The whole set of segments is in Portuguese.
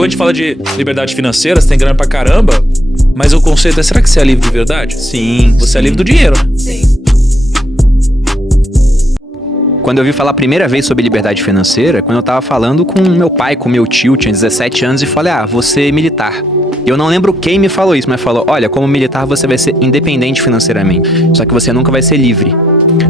hoje a gente fala de liberdade financeira, você tem grana pra caramba, mas o conceito é, será que você é livre de verdade? Sim. Você é livre do dinheiro, né? Sim. Quando eu ouvi falar a primeira vez sobre liberdade financeira, quando eu tava falando com meu pai, com meu tio, tinha 17 anos, e falei, você é militar. Eu não lembro quem me falou isso, mas falou, olha, como militar você vai ser independente financeiramente, só que você nunca vai ser livre.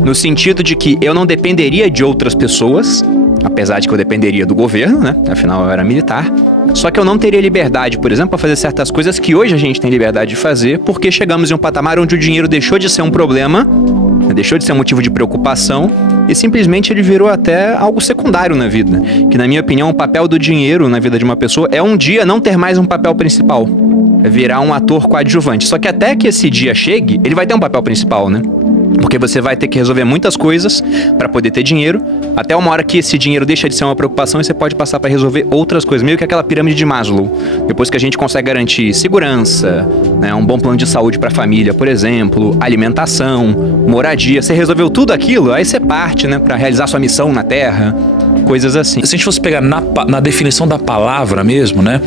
No sentido de que eu não dependeria de outras pessoas, apesar de que eu dependeria do governo, né? Afinal, eu era militar. Só que eu não teria liberdade, por exemplo, para fazer certas coisas que hoje a gente tem liberdade de fazer, porque chegamos em um patamar onde o dinheiro deixou de ser um problema, deixou de ser um motivo de preocupação, e simplesmente ele virou até algo secundário na vida. Que, na minha opinião, o papel do dinheiro na vida de uma pessoa é um dia não ter mais um papel principal. É virar um ator coadjuvante. Só que até que esse dia chegue, ele vai ter um papel principal, né? Porque você vai ter que resolver muitas coisas para poder ter dinheiro, até uma hora que esse dinheiro deixa de ser uma preocupação e você pode passar para resolver outras coisas, meio que aquela pirâmide de Maslow. Depois que a gente consegue garantir segurança, né, um bom plano de saúde para a família, por exemplo, alimentação, moradia, você resolveu tudo aquilo, aí você parte, né, para realizar sua missão na Terra, coisas assim. Se a gente fosse pegar na definição da palavra mesmo, né?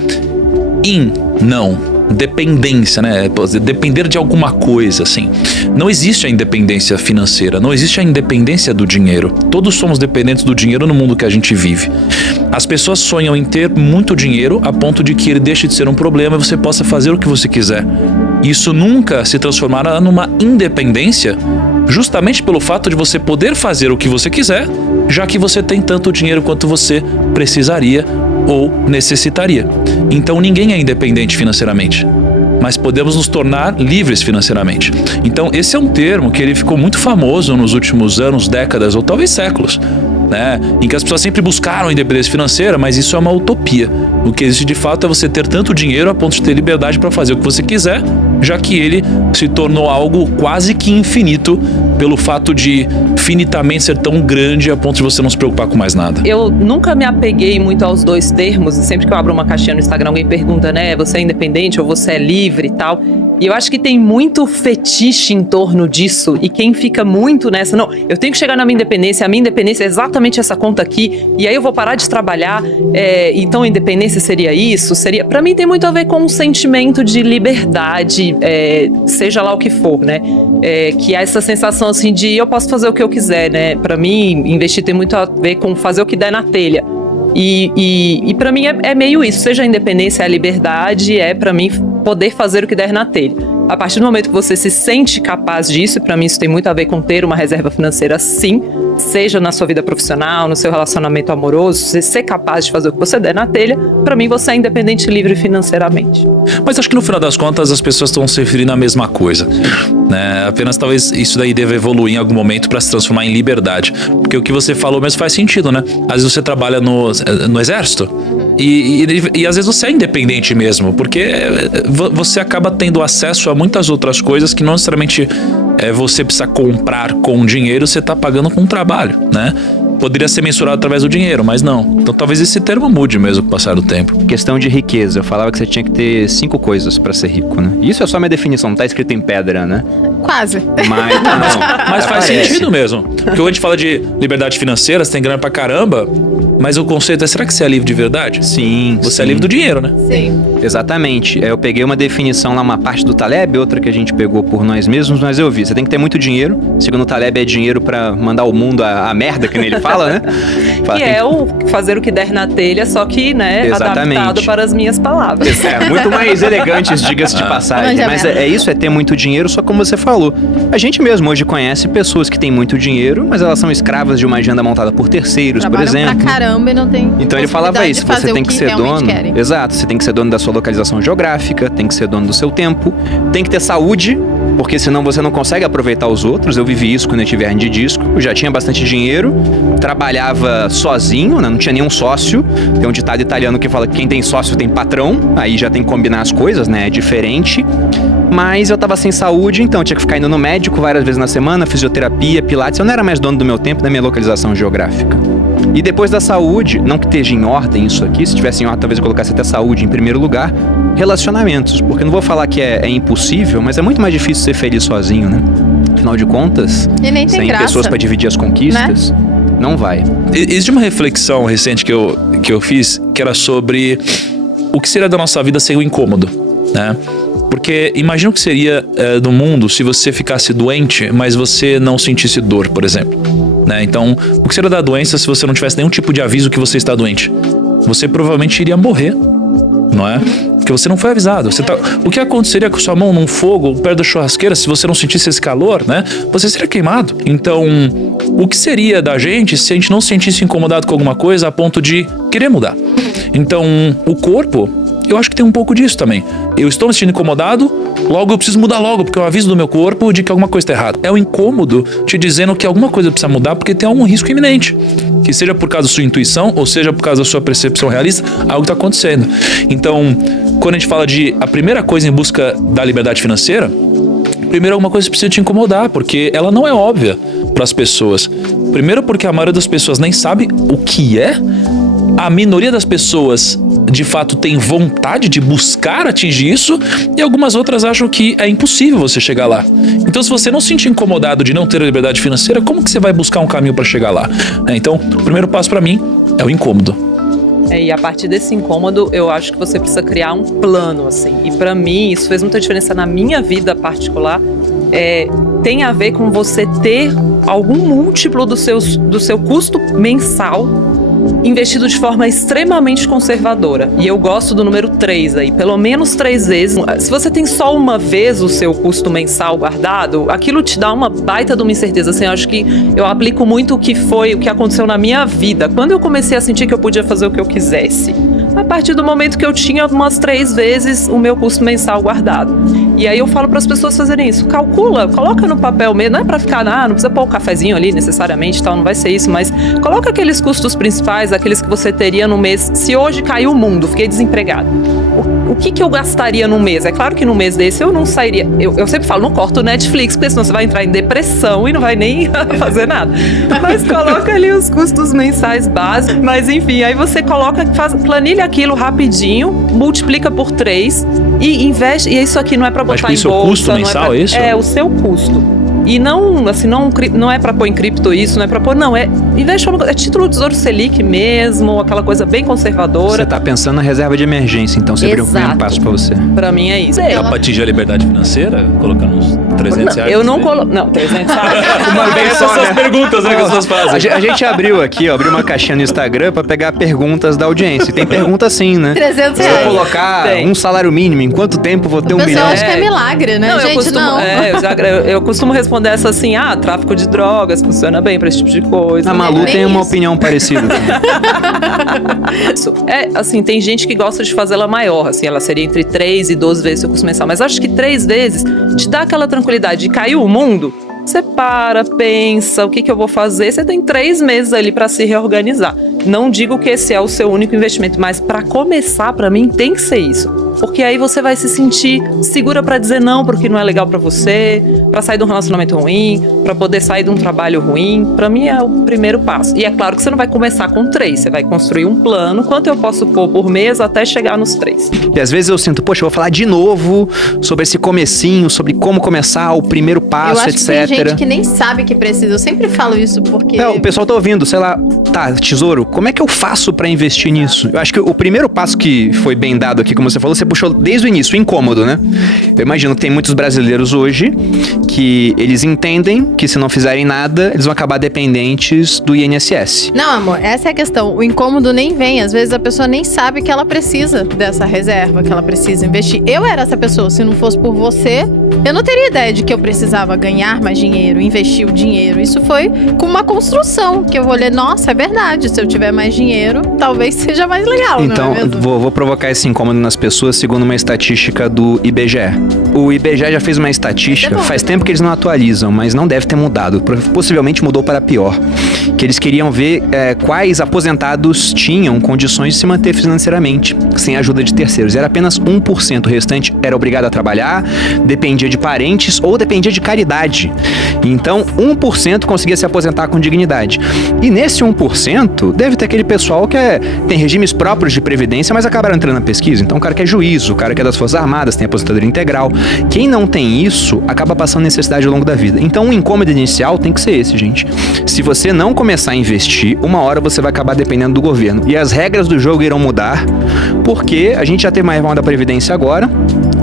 Não. Dependência, né? Depender de alguma coisa, assim. Não existe a independência financeira, não existe a independência do dinheiro. Todos somos dependentes do dinheiro no mundo que a gente vive. As pessoas sonham em ter muito dinheiro a ponto de que ele deixe de ser um problema e você possa fazer o que você quiser. Isso nunca se transformará numa independência, justamente pelo fato de você poder fazer o que você quiser, já que você tem tanto dinheiro quanto você precisaria ou necessitaria. Então ninguém é independente financeiramente, mas podemos nos tornar livres financeiramente. Então esse é um termo que ele ficou muito famoso nos últimos anos, décadas ou talvez séculos, né? Em que as pessoas sempre buscaram independência financeira, mas isso é uma utopia. O que existe de fato é você ter tanto dinheiro a ponto de ter liberdade para fazer o que você quiser, já que ele se tornou algo quase que infinito pelo fato de finitamente ser tão grande a ponto de você não se preocupar com mais nada. Eu nunca me apeguei muito aos dois termos, e sempre que eu abro uma caixinha no Instagram, alguém pergunta, né, você é independente ou você é livre e tal. E eu acho que tem muito fetiche em torno disso, e quem fica muito nessa, não, eu tenho que chegar na minha independência, a minha independência é exatamente essa conta aqui, e aí eu vou parar de trabalhar, então a independência seria isso, seria... Pra mim tem muito a ver com um sentimento de liberdade, seja lá o que for, né? Que é essa sensação assim de eu posso fazer o que eu quiser, né? Pra mim, investir tem muito a ver com fazer o que der na telha. E pra mim é meio isso, seja a independência, a liberdade, pra mim poder fazer o que der na telha. A partir do momento que você se sente capaz disso, e pra mim isso tem muito a ver com ter uma reserva financeira, sim, seja na sua vida profissional, no seu relacionamento amoroso, você ser capaz de fazer o que você der na telha, pra mim você é independente e livre financeiramente. Mas acho que no final das contas as pessoas estão se referindo à mesma coisa, né? Apenas talvez isso daí deva evoluir em algum momento para se transformar em liberdade, porque o que você falou mesmo faz sentido, né? Às vezes você trabalha no exército e às vezes você é independente mesmo, porque você acaba tendo acesso a muitas outras coisas que não necessariamente você precisa comprar com dinheiro, você está pagando com trabalho, né? Poderia ser mensurado através do dinheiro, mas não. Então talvez esse termo mude mesmo com o passar do tempo. Questão de riqueza. Eu falava que você tinha que ter 5 coisas pra ser rico, né? Isso é só minha definição, não tá escrito em pedra, né? Quase. Mas não. Mas faz sentido mesmo. Porque hoje a gente fala de liberdade financeira, você tem grana pra caramba, mas o conceito é, será que você é livre de verdade? Sim. Você é livre do dinheiro, né? Sim. Exatamente. Eu peguei uma definição lá, uma parte do Taleb, outra que a gente pegou por nós mesmos, mas eu vi. Você tem que ter muito dinheiro. Segundo o Taleb, é dinheiro pra mandar o mundo a merda, que nem ele fala, né? Que é o fazer o que der na telha, só que, né, exatamente, adaptado para as minhas palavras. Muito mais elegantes, diga-se de passagem. Mas é isso, é ter muito dinheiro, só como você falou. A gente mesmo hoje conhece pessoas que têm muito dinheiro, mas elas são escravas de uma agenda montada por terceiros, trabalham por exemplo. Pra caramba e não tem. Então ele falava isso, você tem que ser dono. Querem. Exato, você tem que ser dono da sua localização geográfica, tem que ser dono do seu tempo, tem que ter saúde, porque senão você não consegue aproveitar os outros. Eu vivi isso quando eu tive hernia de disco. Eu já tinha bastante dinheiro, trabalhava sozinho, né? Não tinha nenhum sócio. Tem um ditado italiano que fala que quem tem sócio tem patrão. Aí já tem que combinar as coisas, né? É diferente. Mas eu tava sem saúde, então eu tinha que ficar indo no médico várias vezes na semana, fisioterapia, pilates. Eu não era mais dono do meu tempo, da minha localização geográfica. E depois da saúde, não que esteja em ordem isso aqui, se tivesse em ordem talvez eu colocasse até saúde em primeiro lugar, relacionamentos. Porque eu não vou falar que é impossível, mas é muito mais difícil ser feliz sozinho, né? Afinal de contas, e nem tem sem graça, pessoas pra dividir as conquistas, né? Não vai. Existe uma reflexão recente que eu fiz, que era sobre o que seria da nossa vida sem o incômodo, né? Porque imagina o que seria do mundo se você ficasse doente, mas você não sentisse dor, por exemplo, né? Então, o que seria da doença se você não tivesse nenhum tipo de aviso que você está doente? Você provavelmente iria morrer, não é? Porque você não foi avisado. O que aconteceria com sua mão num fogo perto da churrasqueira se você não sentisse esse calor, né? Você seria queimado. Então, o que seria da gente se a gente não se sentisse incomodado com alguma coisa a ponto de querer mudar? Então, o corpo, eu acho que tem um pouco disso também. Eu estou me sentindo incomodado, logo eu preciso mudar logo, porque é um aviso do meu corpo de que alguma coisa está errada. É o incômodo te dizendo que alguma coisa precisa mudar porque tem algum risco iminente. Que seja por causa da sua intuição, ou seja por causa da sua percepção realista, algo está acontecendo. Então, quando a gente fala de a primeira coisa em busca da liberdade financeira, primeiro alguma coisa precisa te incomodar, porque ela não é óbvia para as pessoas. Primeiro porque a maioria das pessoas nem sabe o que é. A minoria das pessoas, de fato, tem vontade de buscar atingir isso, e algumas outras acham que é impossível você chegar lá. Então, se você não se sentir incomodado de não ter a liberdade financeira, como que você vai buscar um caminho para chegar lá? Então, o primeiro passo para mim é o incômodo. E a partir desse incômodo, eu acho que você precisa criar um plano, assim. E para mim, isso fez muita diferença na minha vida particular. Tem a ver com você ter algum múltiplo do seu custo mensal investido de forma extremamente conservadora. E eu gosto do número 3 aí, pelo menos 3 vezes. Se você tem só uma vez o seu custo mensal guardado, aquilo te dá uma baita de uma incerteza. Assim, eu acho que eu aplico muito o que aconteceu na minha vida. Quando eu comecei a sentir que eu podia fazer o que eu quisesse, a partir do momento que eu tinha umas 3 vezes o meu custo mensal guardado. E aí eu falo para as pessoas fazerem isso. Calcula, coloca no papel mesmo. Não é para ficar, não precisa pôr o cafezinho ali necessariamente, tal, não vai ser isso, mas coloca aqueles custos principais, aqueles que você teria no mês. Se hoje caiu o mundo, fiquei desempregado, o que eu gastaria no mês? É claro que no mês desse eu não sairia. Eu sempre falo, não corta o Netflix, porque senão você vai entrar em depressão e não vai nem fazer nada. Mas coloca ali os custos mensais básicos. Mas enfim, aí você coloca, planilha aquilo rapidinho, multiplica por 3 e investe. E isso aqui não é para botar em bolsa. Mas o custo mensal, é isso? É o seu custo. E não, assim, não é pra pôr em cripto isso, não é pra pôr, não, investe é título do Tesouro Selic mesmo, aquela coisa bem conservadora. Você tá pensando na reserva de emergência, então você abriu o primeiro passo pra você. Pra mim é isso. Dá pra atingir a liberdade financeira? Colocando uns 300 reais? Eu não coloco, não, 300 reais. Uma vez só, essas perguntas, né, que as pessoas fazem. A gente abriu uma caixinha no Instagram pra pegar perguntas da audiência. E tem pergunta assim, né? 300 Se reais. eu colocar um salário mínimo, em quanto tempo vou ter O $1 milhão? pessoal acha que é milagre, né? Não, Gente, não. Eu costumo responder essa assim, tráfico de drogas funciona bem pra esse tipo de coisa. A Malu tem uma opinião parecida. Isso. Assim, tem gente que gosta de fazer ela maior, assim, ela seria entre 3 e 12 vezes o seu custo mensal, mas acho que 3 vezes te dá aquela tranquilidade de cair o mundo, você para, pensa, o que eu vou fazer, você tem 3 meses ali pra se reorganizar. Não digo que esse é o seu único investimento, mas pra começar, pra mim, tem que ser isso. Porque aí você vai se sentir segura pra dizer não porque não é legal pra você, pra sair de um relacionamento ruim, pra poder sair de um trabalho ruim. Pra mim é o primeiro passo. E é claro que você não vai começar com 3, você vai construir um plano, quanto eu posso pôr por mês até chegar nos 3. E às vezes eu sinto, poxa, eu vou falar de novo sobre esse comecinho, sobre como começar, o primeiro passo, eu acho etc. Que tem gente que nem sabe que precisa. Eu sempre falo isso porque... O pessoal tá ouvindo, sei lá, tesouro, como é que eu faço pra investir nisso? Eu acho que o primeiro passo que foi bem dado aqui, como você falou, você puxou desde o início, o incômodo, né? Eu imagino que tem muitos brasileiros hoje que eles entendem que se não fizerem nada, eles vão acabar dependentes do INSS. Não, amor, essa é a questão. O incômodo nem vem. Às vezes a pessoa nem sabe que ela precisa dessa reserva, que ela precisa investir. Eu era essa pessoa. Se não fosse por você, eu não teria ideia de que eu precisava ganhar mais dinheiro, investir o dinheiro. Isso foi com uma construção, que eu vou ler, nossa, é verdade. Se eu tiver mais dinheiro, talvez seja mais legal, então, não é mesmo? Vou provocar esse incômodo nas pessoas segundo uma estatística do IBGE. O IBGE já fez uma estatística, faz tempo que eles não atualizam, mas não deve ter mudado. Possivelmente mudou para pior. Que eles queriam ver quais aposentados tinham condições de se manter financeiramente, sem a ajuda de terceiros. Era apenas 1%. O restante era obrigado a trabalhar, dependia de parentes ou dependia de caridade. Então, 1% conseguia se aposentar com dignidade. E nesse 1%, deve ter aquele pessoal que tem regimes próprios de previdência, mas acabaram entrando na pesquisa. Então, o cara que é juiz, juiz, o cara que é das Forças Armadas, tem aposentadoria integral. Quem não tem isso, acaba passando necessidade ao longo da vida. Então, o incômodo inicial tem que ser esse, gente. Se você não começar a investir, uma hora você vai acabar dependendo do governo. E as regras do jogo irão mudar, porque a gente já teve uma reforma da Previdência agora.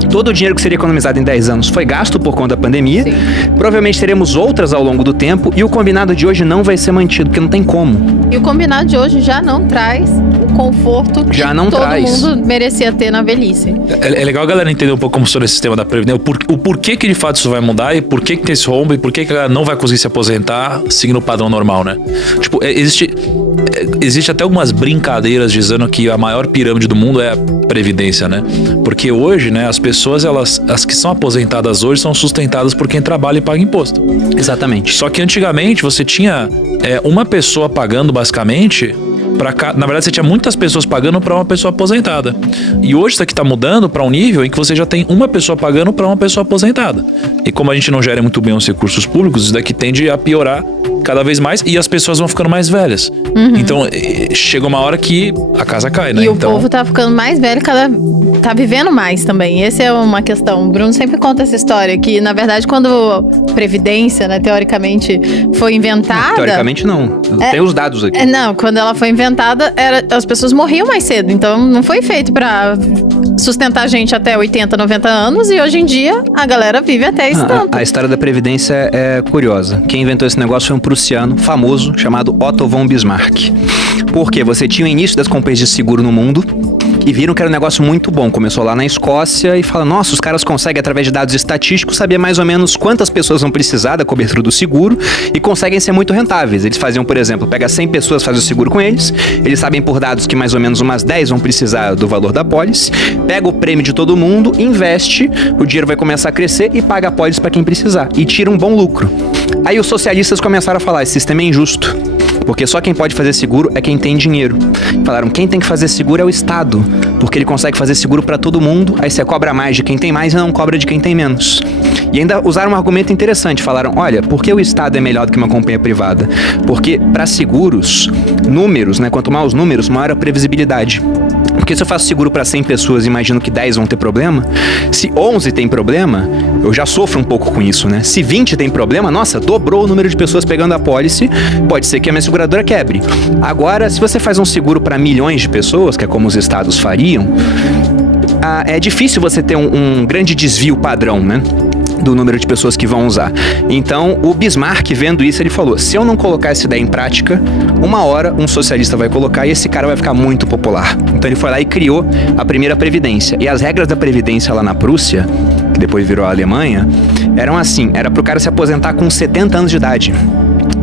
Todo o dinheiro que seria economizado em 10 anos foi gasto por conta da pandemia. Sim. Provavelmente teremos outras ao longo do tempo. E o combinado de hoje não vai ser mantido, porque não tem como. E o combinado de hoje já não traz o conforto que Já não todo traz. mundo merecia ter na velhice. É legal a galera entender um pouco como funciona esse sistema da Previdência, o porquê que de fato isso vai mudar e por que tem esse rombo e por que a galera não vai conseguir se aposentar seguindo o padrão normal, né? Tipo, existe até algumas brincadeiras dizendo que a maior pirâmide do mundo é a Previdência, né? Porque hoje, né, as pessoas, as que são aposentadas hoje são sustentadas por quem trabalha e paga imposto. Exatamente. Só que antigamente você tinha uma pessoa pagando basicamente na verdade você tinha muitas pessoas pagando para uma pessoa aposentada. E hoje isso aqui tá mudando para um nível em que você já tem uma pessoa pagando para uma pessoa aposentada. E como a gente não gera muito bem os recursos públicos, isso daqui tende a piorar cada vez mais e as pessoas vão ficando mais velhas. Então chega uma hora que a casa cai, né? E o Então, povo tá ficando mais velho, tá vivendo mais também. Essa é uma questão. O Bruno sempre conta essa história, que na verdade quando Previdência, né, teoricamente foi inventada... Teoricamente não. Tem os dados aqui. Não, quando ela foi inventada, as pessoas morriam mais cedo. Então não foi feito pra sustentar a gente até 80, 90 anos. E hoje em dia a galera vive até esse tanto. A história da Previdência é curiosa. Quem inventou esse negócio foi um prussiano famoso chamado Otto von Bismarck. Porque você tinha o início das companhias de seguro no mundo e viram que era um negócio muito bom. Começou lá na Escócia e fala, nossa, os caras conseguem, através de dados estatísticos, saber mais ou menos quantas pessoas vão precisar da cobertura do seguro e conseguem ser muito rentáveis. Eles faziam, por exemplo, pega 100 pessoas, faz o seguro com eles sabem por dados que mais ou menos umas 10 vão precisar do valor da pólice, pega o prêmio de todo mundo, investe, o dinheiro vai começar a crescer e paga a pólice para quem precisar. E tira um bom lucro. Aí os socialistas começaram a falar, esse sistema é injusto. Porque só quem pode fazer seguro é quem tem dinheiro. Falaram, quem tem que fazer seguro é o Estado, porque ele consegue fazer seguro para todo mundo, aí você cobra mais de quem tem mais e não cobra de quem tem menos. E ainda usaram um argumento interessante, falaram, olha, por que o Estado é melhor do que uma companhia privada? Porque para seguros, números, né, quanto mais os números, maior a previsibilidade. Porque se eu faço seguro para 100 pessoas, imagino que 10 vão ter problema. Se 11 tem problema, eu já sofro um pouco com isso, né? Se 20 tem problema, nossa, dobrou o número de pessoas pegando a pólice, pode ser que a minha seguradora quebre. Agora, se você faz um seguro para milhões de pessoas, que é como os estados fariam, é difícil você ter um grande desvio padrão, né? Do número de pessoas que vão usar. Então, o Bismarck, vendo isso, ele falou, se eu não colocar essa ideia em prática, uma hora um socialista vai colocar e esse cara vai ficar muito popular. Então ele foi lá e criou a primeira Previdência. E as regras da Previdência lá na Prússia, que depois virou a Alemanha, eram assim, era pro cara se aposentar com 70 anos de idade.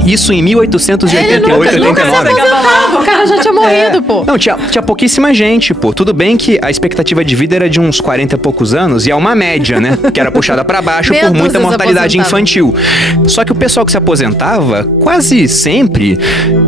Isso em 1888, Ele nunca se 89. aposentava, o cara já tinha morrido, pô. Não, tinha pouquíssima gente, pô. Tudo bem que a expectativa de vida era de uns 40 e poucos anos, e é uma média, né? Que era puxada pra baixo por muita mortalidade infantil. Só que o pessoal que se aposentava, quase sempre,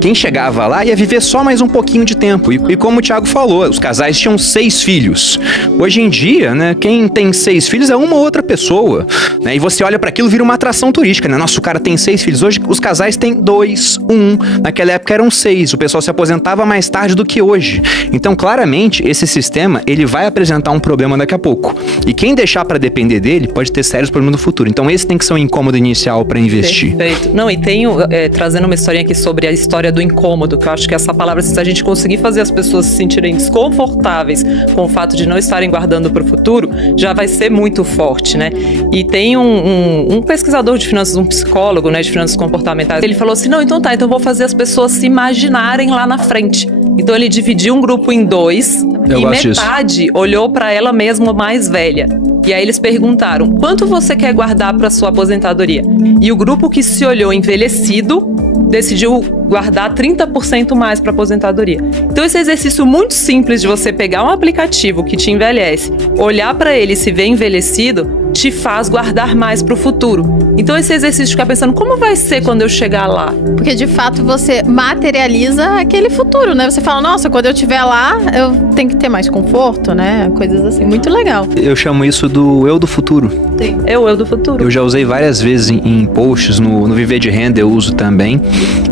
quem chegava lá ia viver só mais um pouquinho de tempo. E como o Thiago falou, os casais tinham 6 filhos. Hoje em dia, né, quem tem 6 filhos é uma ou outra pessoa, né? E você olha pra aquilo, vira uma atração turística, né? Nossa, o cara tem 6 filhos. Hoje, os casais têm 2, 1. Naquela época eram 6. O pessoal se aposentava mais tarde do que hoje. Então, claramente, esse sistema, ele vai apresentar um problema daqui a pouco. E quem deixar pra depender dele pode ter sérios problemas no futuro. Então, esse tem que ser um incômodo inicial pra investir. Perfeito. Não, e tenho, trazendo uma historinha aqui sobre a história do incômodo, que eu acho que essa palavra, se a gente conseguir fazer as pessoas se sentirem desconfortáveis com o fato de não estarem guardando pro futuro, já vai ser muito forte, né? E tem um pesquisador de finanças, um psicólogo, né, de finanças comportamentais, ele falou assim, não, então tá, então eu vou fazer as pessoas se imaginarem lá na frente. Então ele dividiu um grupo em 2 e metade olhou pra ela mesma mais velha. E aí eles perguntaram, quanto você quer guardar pra sua aposentadoria? E o grupo que se olhou envelhecido decidiu guardar 30% mais para aposentadoria. Então esse exercício muito simples de você pegar um aplicativo que te envelhece, olhar para ele e se ver envelhecido, te faz guardar mais para o futuro. Então esse exercício de ficar pensando, como vai ser quando eu chegar lá? Porque de fato você materializa aquele futuro, né? Você fala, nossa, quando eu estiver lá, eu tenho que ter mais conforto, né? Coisas assim, muito legal. Eu chamo isso do eu do futuro. Sim. É o eu do futuro. Eu já usei várias vezes em posts, no Viver de Renda eu uso também,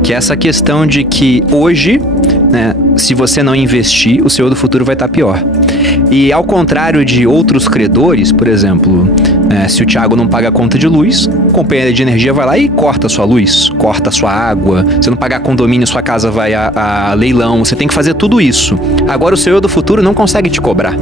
que é essa questão de que hoje, né? Se você não investir, o seu eu do futuro vai estar pior. E ao contrário de outros credores, por exemplo, se o Thiago não paga a conta de luz, a companhia de energia vai lá e corta a sua luz, corta a sua água. Se não pagar condomínio, sua casa vai a leilão. Você tem que fazer tudo isso. Agora o seu eu do futuro não consegue te cobrar.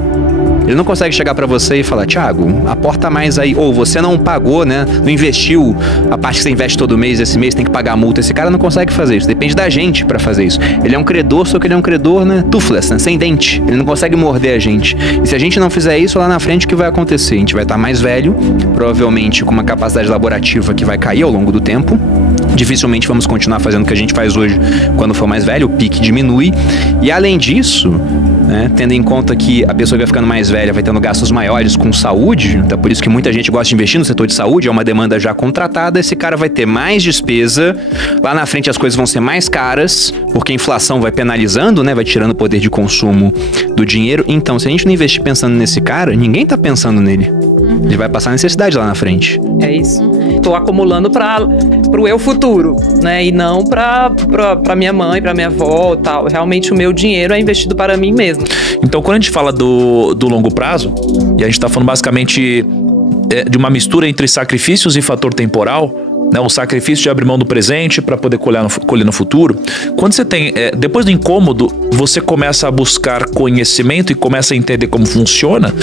Ele não consegue chegar pra você e falar, Thiago, aporta mais aí. Ou você não pagou, né? Não investiu a parte que você investe todo mês, esse mês tem que pagar a multa. Esse cara não consegue fazer isso. Depende da gente pra fazer isso. Ele é um credor, só que ele é um credor, né? Toothless, né? Sem dente. Ele não consegue morder a gente. E se a gente não fizer isso, lá na frente o que vai acontecer? A gente vai estar mais velho, provavelmente com uma capacidade laborativa que vai cair ao longo do tempo. Dificilmente vamos continuar fazendo o que a gente faz hoje quando for mais velho, o pique diminui. E além disso, né, tendo em conta que a pessoa vai ficando mais velha, vai tendo gastos maiores com saúde, então por isso que muita gente gosta de investir no setor de saúde, é uma demanda já contratada, esse cara vai ter mais despesa, lá na frente as coisas vão ser mais caras, porque a inflação vai penalizando, né, vai tirando o poder de consumo do dinheiro. Então, se a gente não investir pensando nesse cara, ninguém tá pensando nele. Ele vai passar necessidade lá na frente. É isso. Tô acumulando pro eu futuro, né? E não pra minha mãe, pra minha avó e tal. Realmente o meu dinheiro é investido para mim mesmo. Então, quando a gente fala do longo prazo, e a gente tá falando basicamente de uma mistura entre sacrifícios e fator temporal, né, o sacrifício de abrir mão do presente para poder colher no futuro. Quando você tem, depois do incômodo, você começa a buscar conhecimento e começa a entender como funciona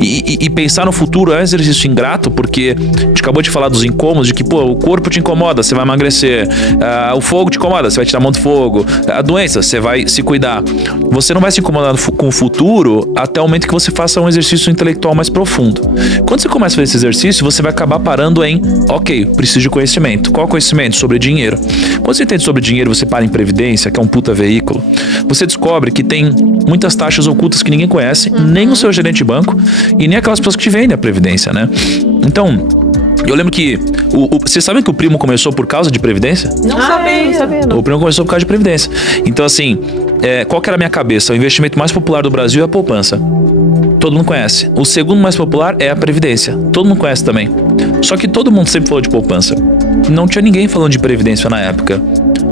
e pensar no futuro é um exercício ingrato, porque a gente acabou de falar dos incômodos, de que o corpo te incomoda, você vai emagrecer, o fogo te incomoda, você vai tirar a mão do fogo, a doença, você vai se cuidar. Você não vai se incomodar com o futuro até o momento que você faça um exercício intelectual mais profundo. Quando você começa a fazer esse exercício, você vai acabar parando em, ok, preciso de conhecimento. Qual conhecimento? Sobre dinheiro. Quando você entende sobre dinheiro, você para em previdência, que é um puta veículo, você descobre que tem muitas taxas ocultas que ninguém conhece, nem o seu gerente de banco e nem aquelas pessoas que te vendem a previdência, né? Então, eu lembro que vocês sabem que o primo começou por causa de previdência? Não sabia. O primo começou por causa de previdência. Então, assim, qual que era a minha cabeça? O investimento mais popular do Brasil é a poupança. Todo mundo conhece. O segundo mais popular é a previdência. Todo mundo conhece também. Só que todo mundo sempre falou de poupança. Não tinha ninguém falando de previdência na época.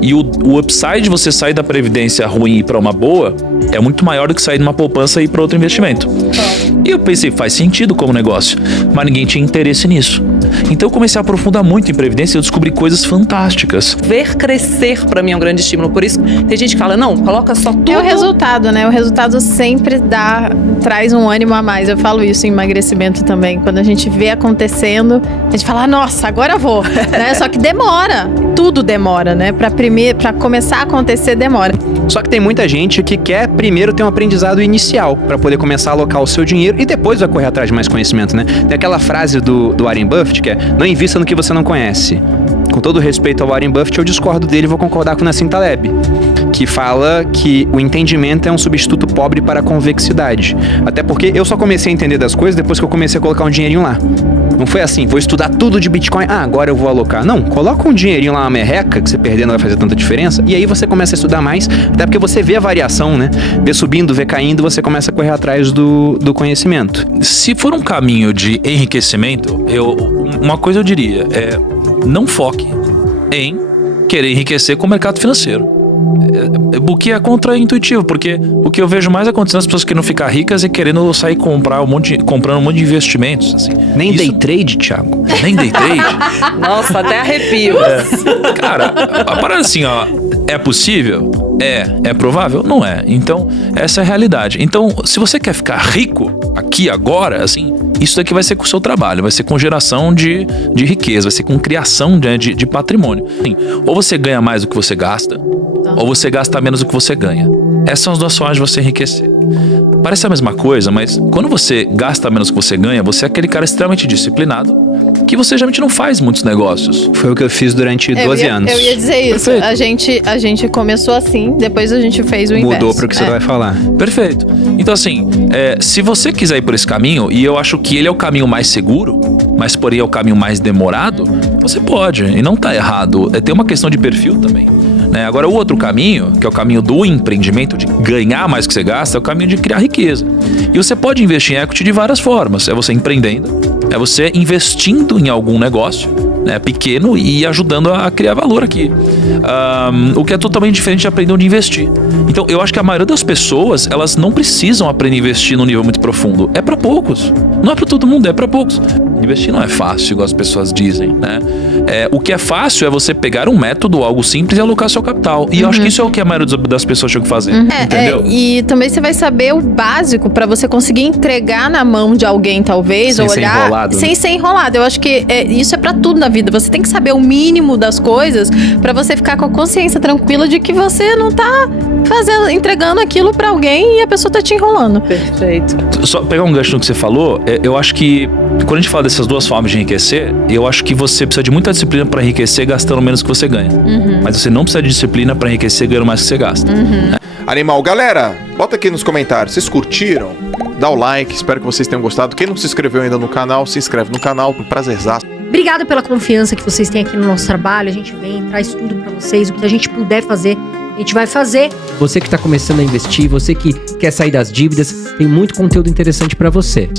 E o upside de você sair da previdência ruim e ir para uma boa é muito maior do que sair de uma poupança e ir para outro investimento. E eu pensei, faz sentido como negócio, mas ninguém tinha interesse nisso. Então eu comecei a aprofundar muito em previdência e eu descobri coisas fantásticas. Ver crescer pra mim é um grande estímulo. Por isso, tem gente que fala, não, coloca só tudo. É o resultado, né? O resultado sempre traz um ânimo a mais. Eu falo isso em emagrecimento também. Quando a gente vê acontecendo, a gente fala, nossa, agora eu vou. Né? Só que demora. Tudo demora, né? Pra começar a acontecer, demora. Só que tem muita gente que quer primeiro ter um aprendizado inicial pra poder começar a alocar o seu dinheiro e depois vai correr atrás de mais conhecimento, né? Tem aquela frase do Warren Buffett que é, não invista no que você não conhece. Com todo respeito ao Warren Buffett, eu discordo dele e vou concordar com o Nassim Taleb, que fala que o entendimento é um substituto pobre para a convexidade. Até porque eu só comecei a entender das coisas depois que eu comecei a colocar um dinheirinho lá. Não foi assim, vou estudar tudo de Bitcoin, agora eu vou alocar. Não, coloca um dinheirinho lá, uma merreca, que você perder não vai fazer tanta diferença, e aí você começa a estudar mais, até porque você vê a variação, né? Vê subindo, vê caindo, você começa a correr atrás do conhecimento. Se for um caminho de enriquecimento, uma coisa eu diria, não foque em querer enriquecer com o mercado financeiro. O que é contra-intuitivo, porque o que eu vejo mais acontecendo, as pessoas querendo ficar ricas e querendo sair comprando um monte de investimentos, assim. Nem day trade, Thiago. Nem day trade? Nossa, até arrepio. Cara, a parada assim, ó, é possível? É provável? Não é. Então, essa é a realidade. Então, se você quer ficar rico aqui, agora, assim, isso daqui vai ser com o seu trabalho, vai ser com geração de riqueza, vai ser com criação de patrimônio. Assim, ou você ganha mais do que você gasta, ou você gasta menos do que você ganha. Essas são as duas formas de você enriquecer. Parece a mesma coisa, mas quando você gasta menos do que você ganha, você é aquele cara extremamente disciplinado, que você geralmente não faz muitos negócios. Foi o que eu fiz durante 12 anos. Eu ia dizer isso. A gente começou assim, depois a gente fez o inverso. Mudou pro que você vai falar. Perfeito. Então assim, se você quiser ir por esse caminho, e eu acho que ele é o caminho mais seguro, mas porém é o caminho mais demorado, você pode, e não tá errado. Tem uma questão de perfil também. Agora, o outro caminho, que é o caminho do empreendimento, de ganhar mais do que você gasta, é o caminho de criar riqueza. E você pode investir em equity de várias formas. É você empreendendo, é você investindo em algum negócio né, pequeno e ajudando a criar valor aqui. O que é totalmente diferente de aprender onde investir. Então, eu acho que a maioria das pessoas, elas não precisam aprender a investir num nível muito profundo. É para poucos. Não é para todo mundo, é para poucos. Investir não é fácil, igual as pessoas dizem, né? O que é fácil é você pegar um método, algo simples e alocar seu capital. E eu acho que isso é o que a maioria das pessoas tinham que fazer. Entendeu? E também você vai saber o básico pra você conseguir entregar na mão de alguém, talvez, Sem ou ser olhar enrolado, né? sem ser enrolado. Eu acho que isso é pra tudo na vida. Você tem que saber o mínimo das coisas pra você ficar com a consciência tranquila de que você não tá entregando aquilo pra alguém e a pessoa tá te enrolando. Perfeito. Só pegar um gancho no que você falou, eu acho que quando a gente fala dessas duas formas de enriquecer, eu acho que você precisa de muita disciplina pra enriquecer gastando menos que você ganha. Mas você não precisa de disciplina pra enriquecer ganhando mais que você gasta. Animal, galera, bota aqui nos comentários, vocês curtiram? Dá o like, espero que vocês tenham gostado. Quem não se inscreveu ainda no canal, se inscreve no canal, um prazerzaço. Obrigada pela confiança que vocês têm aqui no nosso trabalho. A gente vem, traz tudo pra vocês, o que a gente puder fazer, a gente vai fazer. Você que está começando a investir, você que quer sair das dívidas, tem muito conteúdo interessante para você.